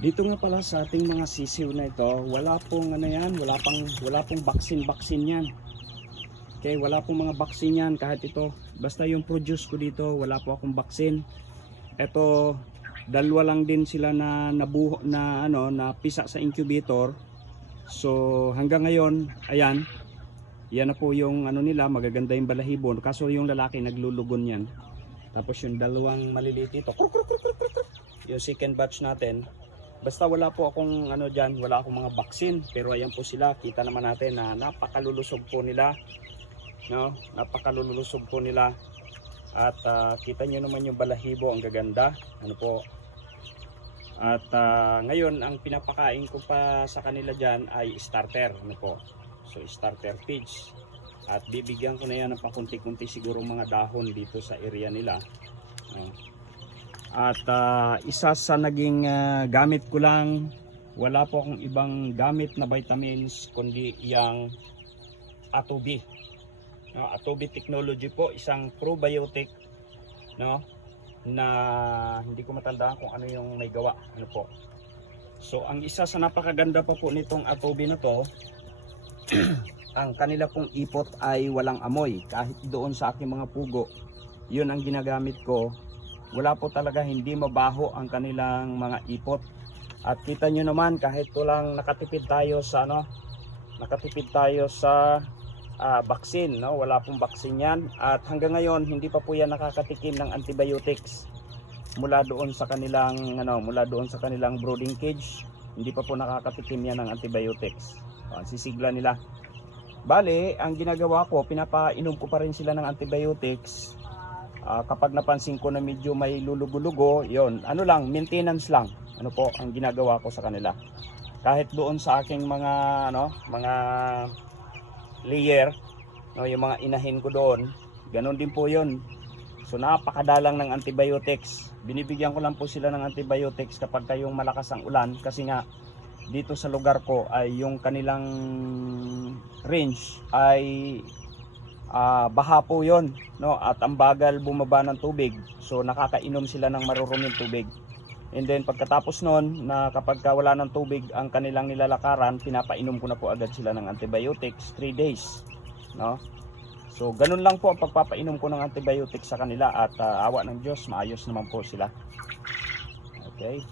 Dito nga pala sa ating mga sisiw na ito, wala pong ano yan, wala pong vaccine yan. Okay, wala pong mga vaccine yan kahit ito. Basta yung produce ko dito, wala po akong vaccine. Ito, dalawa lang din sila na napisa sa incubator. So hanggang ngayon, ayan, yan na po yung ano nila, magaganda yung balahibo. Kaso yung lalaki naglulugon yan. Tapos yung dalawang maliliit ito, yung second batch natin. Basta wala po akong ano dyan, wala akong mga vaccine. Pero ayan po sila, kita naman natin na napakalulusog po nila. No? Napakalulusog po nila. At kita nyo naman yung balahibo, ang gaganda. Ano po. At ngayon, ang pinapakain ko pa sa kanila dyan ay starter. Ano po. So starter feeds. At bibigyan ko na yan ng pakunti-kunti siguro mga dahon dito sa area nila. At isa sa naging gamit ko lang, wala po akong ibang gamit na vitamins kundi yung Atobi. No, Atobi technology po, isang probiotic, no, na hindi ko matandaan kung ano yung may gawa. Ano po. So ang isa sa napakaganda pa po nitong Atobi na to, ang kanila pong ipot ay walang amoy. Kahit doon sa aking mga pugo, yun ang ginagamit ko. Wala po talaga, hindi mabaho ang kanilang mga ipot. At kita nyo naman, kahit walang nakatipid tayo sa vaccine, no? Wala pong vaccine yan. At hanggang ngayon, hindi pa po yan nakakatikim ng antibiotics mula doon sa kanilang brooding cage. Hindi pa po nakakatikim yan ng antibiotics. Sisigla nila. Bale, ang ginagawa ko, pinapainom ko pa rin sila ng antibiotics. Kapag napansin ko na medyo may lulugo-lugo, yon, ano lang, maintenance lang. Ano po ang ginagawa ko sa kanila. Kahit doon sa aking mga layer, no, yung mga inahin ko doon, ganun din po yon. So napakadalang ng antibiotics. Binibigyan ko lang po sila ng antibiotics kapag kayong malakas ang ulan, kasi nga dito sa lugar ko ay yung kanilang range ay baha po yon, no? At ang bagal bumaba ng tubig, so nakakainom sila ng maruruming tubig. And then pagkatapos nun, na kapag wala ng tubig ang kanilang nilalakaran, pinapainom ko na po agad sila ng antibiotics 3 days, no? So ganun lang po ang pagpapainom ko ng antibiotics sa kanila. At awa ng Diyos, maayos naman po sila. Okay.